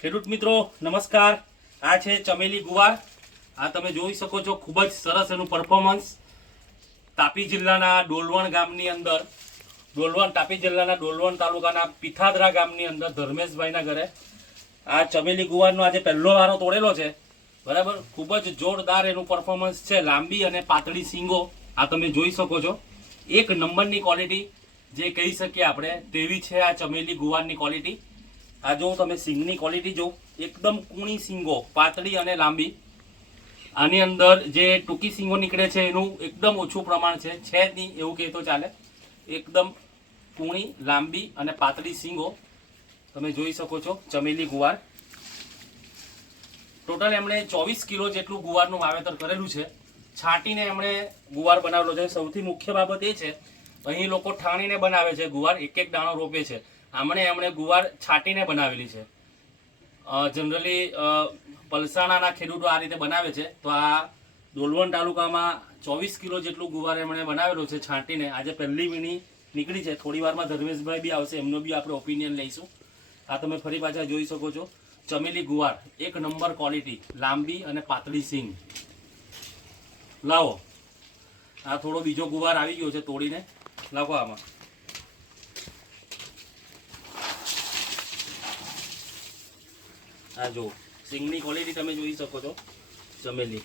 ખેડૂત મિત્રો નમસ્કાર। આ છે ચમેલી ગુવાર। આ તમે જોઈ શકો છો, ખૂબ જ સરસ એનું પરફોર્મન્સ। તાપી જિલ્લાના ડોલવણ ગામની અંદર, તાપી જિલ્લાના ડોલવણ તાલુકાના પીઠાદરા ગામની અંદર ધર્મેશભાઈના ઘરે આ ચમેલી ગુવારનો આજે પહેલો વારો તોડેલો છે, બરાબર। ખૂબ જ જોરદાર એનું પરફોર્મન્સ છે। લાંબી અને પાતળી સિંગો આ તમે જોઈ શકો છો। એક નંબરની ક્વોલિટી જે કહી શકીએ આપણે તેવી છે આ ચમેલી ગુવારની ક્વોલિટી। આ જો તમે સિંગની ક્વોલિટી જો, એકદમ કૂણી સિંગો, પાતળી અને લાંબી। આની અંદર જે ટૂંકી સિંગો નીકળે છે એનું એકદમ ઓછું પ્રમાણ છે જ નહીં એવું કહે તો ચાલે। એકદમ કૂણી, લાંબી અને પાતળી સિંગો તમે જોઈ શકો છો ચમેલી ગુવાર। ટોટલ એમણે 24 કિલો જેટલું ગુવારનું વાવેતર કરેલું છે। છાંટીને એમણે ગુવાર બનાવેલો છે। સૌથી મુખ્ય બાબત એ છે, અહીં લોકો ઠાણીને બનાવે છે ગુવાર, એક એક દાણો રોપે છે। એમણે ગુવાર છાંટીને બનાવેલી છે। જનરલી પલસાણાના ખેડૂતો આ રીતે બનાવે છે। તો આ ડોલવણ તાલુકામાં 24 કિલો જેટલું ગુવાર એમણે બનાવેલો છે છાંટીને। આજે પહેલી વીણી નીકળી છે। થોડી વારમાં ધર્મેશભાઈ બી આવશે, એમનો બી આપણે ઓપિનિયન લઈશું। આ તમે ફરી પાછા જોઈ શકો છો ચમેલી ગુવાર, એક નંબર ક્વોલિટી, લાંબી અને પાતળી સિંગ। લાવો, આ થોડો બીજો ગુવાર આવી ગયો છે તોડીને લાવો આમાં। આ જો સિંગની ક્વોલિટી તમે જોઈ શકો છો ચમેલી।